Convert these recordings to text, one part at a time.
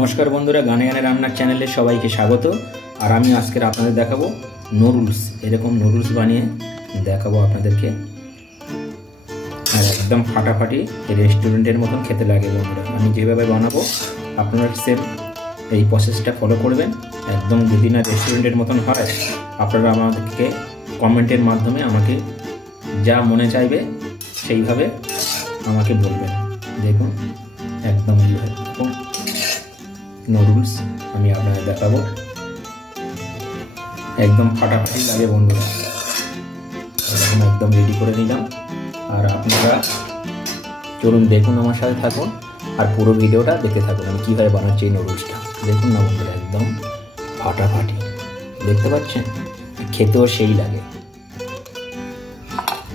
নমস্কার বন্ধুরা, গানে গানে রান্নার চ্যানেলে সবাইকে স্বাগত। আর আমি আজকের আপনাদের দেখাবো নুডলস। এরকম নুডলস বানিয়ে দেখাবো আপনাদেরকে, আর একদম ফাটাফাটি রেস্টুরেন্টের মতন খেতে লাগে বন্ধুরা। আমি যেভাবে বানাবো আপনারা সেম এই প্রসেসটা ফলো করবেন। একদম যদি না রেস্টুরেন্টের মতন হয়, আপনারা আমাদেরকে কমেন্টের মাধ্যমে আমাকে যা মনে চাইবে সেইভাবে আমাকে বলবেন। দেখুন একদম এইভাবে নুডলস আমি আপনাদের দেখাবো, একদম ফাটাফাটি লাগে বন্ধুরা। এরকম একদম রেডি করে নিলাম, আর আপনারা চলুন দেখুন, আমার সাথে থাকুন আর পুরো ভিডিওটা দেখতে থাকুন আমি কীভাবে বানাচ্ছি এই নুডলসটা। দেখুন না বন্ধুরা, একদম ফাটাফাটি, দেখতে পাচ্ছেন, খেতেও সেই লাগে।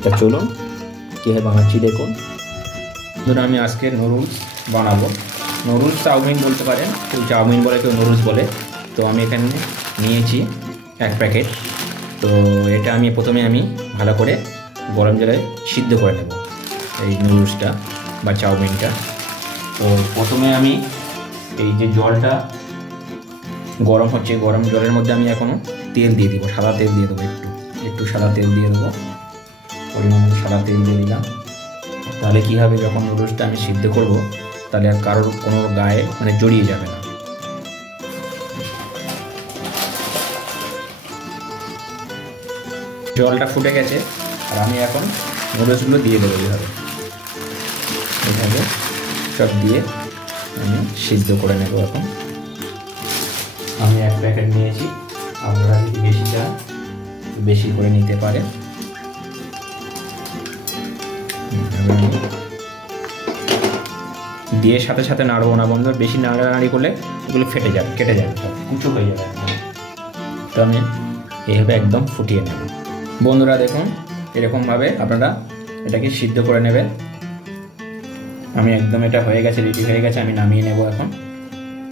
তা চলুন কীভাবে বানাচ্ছি দেখুন। ধরুন আমি আজকে নুডলস বানাবো, নুডলস চাউমিন বলতে পারেন, কেউ চাউমিন বলে কেউ নুডলস বলে। তো আমি এখানে নিয়েছি 1 প্যাকেট। তো এটা আমি প্রথমে ভালো করে গরম জলে সিদ্ধ করে নেব এই নুডলসটা বা চাউমিনটা। তো প্রথমে আমি এই যে জলটা গরম হচ্ছে, গরম জলের মধ্যে আমি এখনও তেল দিয়ে দেবো, সাদা তেল দিয়ে দেবো, একটু সাদা তেল দিয়ে দেবো, পরিমাণ সাদা তেল দিয়ে দিলাম। তাহলে কী হবে, যখন নুডলসটা আমি সিদ্ধ করব তাহলে আর কারোর কোনো গায়ে জড়িয়ে যাবে না। জলটা ফুটে গেছে, আর আমি এখন নুডলসগুলো দিয়ে দেবো। এইভাবে সব দিয়ে আমি সিদ্ধ করে নেব। এখন আমি 1 প্যাকেট নিয়েছি, আপনারা যদি বেশি চান বেশি করে নিতে পারেন। দিয়ে সাথে সাথে নাড়বো না বন্ধু, বেশি নাড়ানাড়ি করলে এগুলো কেটে যাবে, সব কুচো হয়ে যাবে। তো আমি এইভাবে একদম ফুটিয়ে নেব বন্ধুরা। দেখুন এরকমভাবে আপনারা এটাকে সিদ্ধ করে নেবেন। আমি একদম এটা হয়ে গেছে, রেডি হয়ে গেছে, আমি নামিয়ে নেব এখন।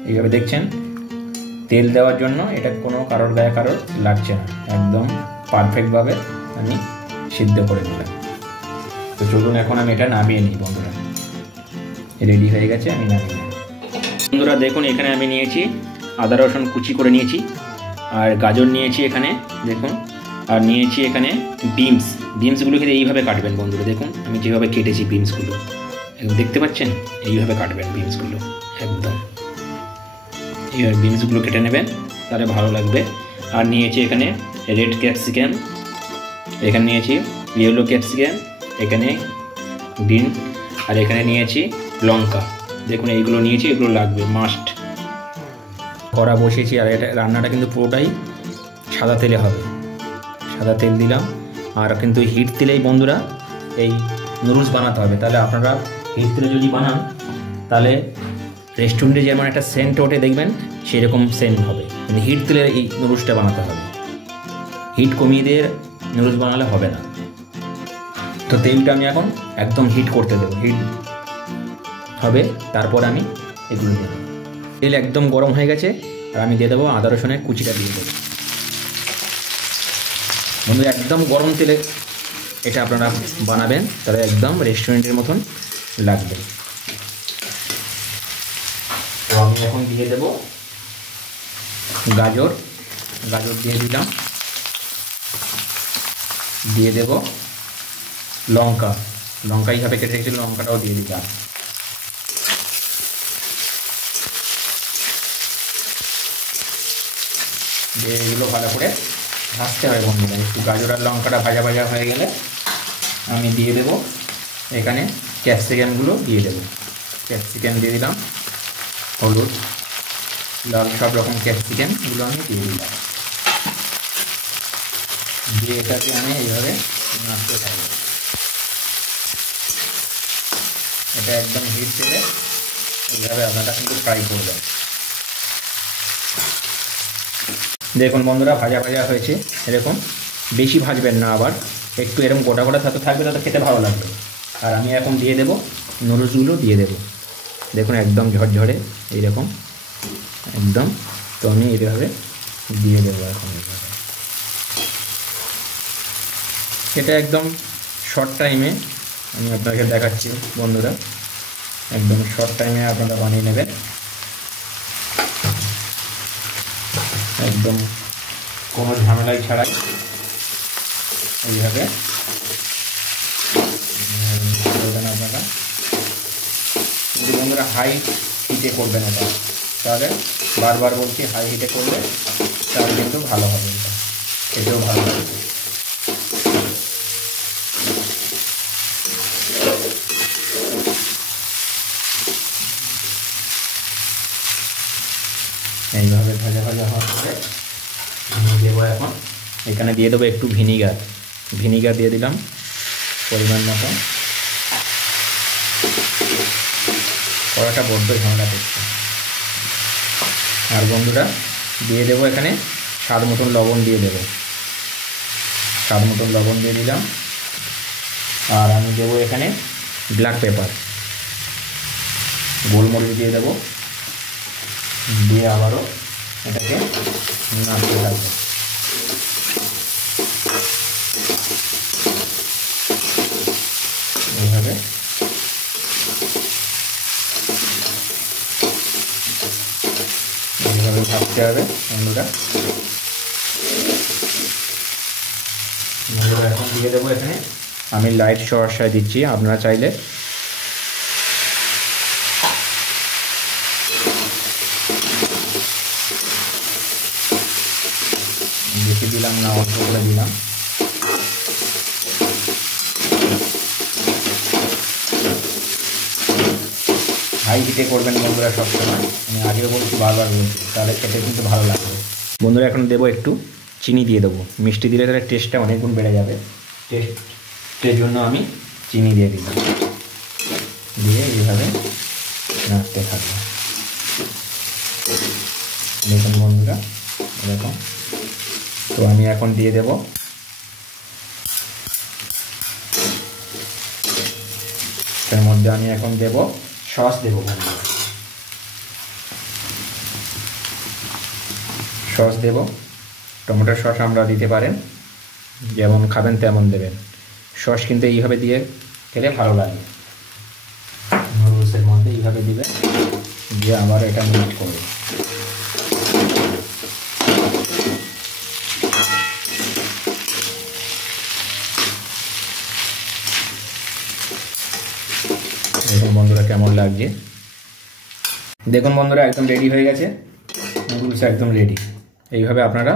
এইভাবে দেখছেন তেল দেওয়ার জন্য এটা কোনো কারোর গায়ে কারোর লাগছে না, একদম পারফেক্টভাবে আমি সিদ্ধ করে নিলাম। তো চলুন এখন আমি এটা নামিয়ে নিই বন্ধুরা, রেডি হয়ে গেছে, আমি নামিয়ে নিই। বন্ধুরা দেখুন এখানে আমি নিয়েছি আদা রসুন কুচি করে নিয়েছি, আর গাজর নিয়েছি এখানে দেখুন, আর নিয়েছি এখানে বিনসগুলোকে এইভাবে কাটবেন বন্ধুরা। দেখুন আমি যেভাবে কেটেছি বিনসগুলো, দেখতে পাচ্ছেন, এইভাবে কাটবেন বিনসগুলো, একদম এইভাবে বিনসগুলো কেটে নেবেন, তাহলে ভালো লাগবে। আর নিয়েছি এখানে রেড ক্যাপসিকাম, এখানে নিয়েছি ইয়েলো ক্যাপসিকাম, এখানে গ্রিন, আর এখানে নিয়েছি লঙ্কা। দেখুন এইগুলো নিয়েছি, এগুলো লাগবে মাস্ট। কড়া বসিয়েছি, আর এটা রান্নাটা কিন্তু পুরোটাই সাদা তেলে হবে। সাদা তেল দিলাম, আর কিন্তু হিট তেলেই বন্ধুরা এই নুডলস বানাতে হবে। তাহলে আপনারা হিট তেলে যদি বানান তাহলে রেস্টুরেন্টে যেমন একটা সেন্ট ওঠে দেখবেন, সেরকম সেন্ট হবে। কিন্তু হিট তেলে এই নুডলসটা বানাতে হবে, হিট কমিয়ে দিয়ে নুডলস বানালে হবে না। তো তেলটা আমি এখন একদম হিট করতে দেবো, হিট হবে, তারপর আমি এগুলো দেবো। তেল একদম গরম হয়ে গেছে, আর আমি দিয়ে দেবো আদা রসুনের কুচিটা দিয়ে দেবো বন্ধু। একদম গরম তেলে এটা আপনারা বানাবেন, তাহলে একদম রেস্টুরেন্টের মতন লাগবে। তো আমি এখন দিয়ে দেবো গাজর দিয়ে দিলাম, দিয়ে দেব লঙ্কা এইভাবে কেটে রেখেছিল, লঙ্কাটাও দিয়ে দিলাম। দিয়ে এগুলো ভালো করে ভাজতে হবে বন্ধুরা। একটু গাজর আর লঙ্কাটা ভাজা হয়ে গেলে আমি দিয়ে দেব এখানে ক্যাপসিকামগুলো দিয়ে দেবো। ক্যাপসিকাম দিয়ে দিলাম, হলুদ, লাল, সব রকম ক্যাপসিকামগুলো আমি দিয়ে দিলাম। দিয়ে এটাকে আমি এইভাবে নাড়তে থাকবো। এটা একদম হিট তেলে এইভাবে আপনারা কিন্তু ফ্রাই করবেন। দেখুন বন্ধুরা ভাজা হয়েছে, এরকম বেশি ভাজবেন না, আবার একটু এরকম গোটা থাকবে, তাতে খেতে ভালো লাগবে। আর আমি এখন দিয়ে দেবো নুডলসগুলো দিয়ে দেবো। দেখুন একদম ঝরঝরে এইরকম একদম। তো আমি এইভাবে দিয়ে দেবো এখন। এটা একদম শর্ট টাইমে আমি আপনাকে দেখাচ্ছি বন্ধুরা, একদম শর্ট টাইমে আপনারা বানিয়ে নেবেন। একদম কোনো ঝামেলাই ছাড়াই এইভাবে করবেন আপনারা। যদি বন্ধুরা হাই হিটে করবেন এটা, তাহলে বারবার বলছি হাই হিটে করলে তাহলে কিন্তু ভালো হবে, এটা খেতেও ভালো লাগবে। এইভাবে ভাজা ভাজা হওয়ার পরে আমি দেবো এখন এখানে দিয়ে দেবো একটু ভিনিগার দিয়ে দিলাম পরিমাণ মতো। কড়াটা বড্ড ঝামেলা করছে। আর বন্ধুরা দিয়ে দেবো এখানে স্বাদ মতন লবণ দিয়ে দেবো, স্বাদ মতন লবণ দিয়ে দিলাম। আর আমি দেবো এখানে ব্ল্যাক পেপার, গোলমরিচ দিয়ে দেবো, দিয়ে আবারও এটাকে নাড়তে থাকবো। এইভাবে এইভাবে ভাজতে হবে বন্ধুরা। এখন দিয়ে দেবো এখানে আমি লাইট সরষা দিচ্ছি, আপনারা চাইলে বেশি দিলাম না, অল্প করে দিলাম। হাই হিটে করবেন বন্ধুরা সবসময়, আমি আগেও বলছি বারবার বলছি, তাহলে খেতে কিন্তু ভালো লাগবে। বন্ধুরা এখন দেবো একটু চিনি দিয়ে দেবো, মিষ্টি দিলে তাহলে টেস্টটা অনেক গুণ বেড়ে যাবে। টেস্টের জন্য আমি চিনি দিয়ে দিলাম, দিয়ে এইভাবে নাড়তে থাকবো। দেখুন বন্ধুরা এরকম। তো আমি এখন দিয়ে দেব এর মধ্যে, আমি এখন দেব সস দেবো বন্ধুরা, সস দেব। টমেটোর সস আমরা দিতে পারেন, যেমন খাবেন তেমন দেবেন। সস কিন্তু এইভাবে দিয়ে খেলে ভালো লাগে। নুডলসের মধ্যে এইভাবে দিবে, দিয়ে আবার এটা মিক্স করবে। দেখুন বন্ধুরা কেমন লাগছে। দেখুন বন্ধুরা একদম রেডি হয়ে গেছে, নুডলস একদম রেডি। এইভাবে আপনারা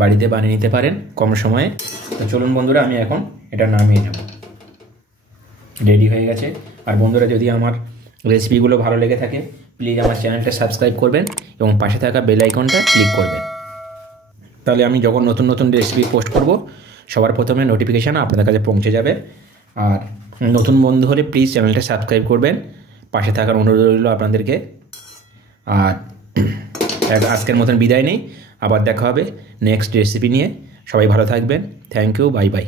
বাড়িতে বানিয়ে নিতে পারেন কম সময়ে। তো চলুন বন্ধুরা আমি এখন এটা নামিয়ে নেব, রেডি হয়ে গেছে। আর বন্ধুরা যদি আমার রেসিপিগুলো ভালো লেগে থাকে প্লিজ আমার চ্যানেলটা সাবস্ক্রাইব করবেন এবং পাশে থাকা বেল আইকনটা ক্লিক করবেন, তাহলে আমি যখন নতুন নতুন রেসিপি পোস্ট করব সবার প্রথমে নোটিফিকেশান আপনাদের কাছে পৌঁছে যাবে। আর নতুন বন্ধু হলে প্লিজ চ্যানেলটা সাবস্ক্রাইব করবেন, পাশে থাকার অনুরোধ রইল আপনাদেরকে। আর আজকের মতন বিদায় নেই, আবার দেখা হবে নেক্সট রেসিপি নিয়ে। সবাই ভালো থাকবেন, থ্যাংক ইউ, বাই বাই।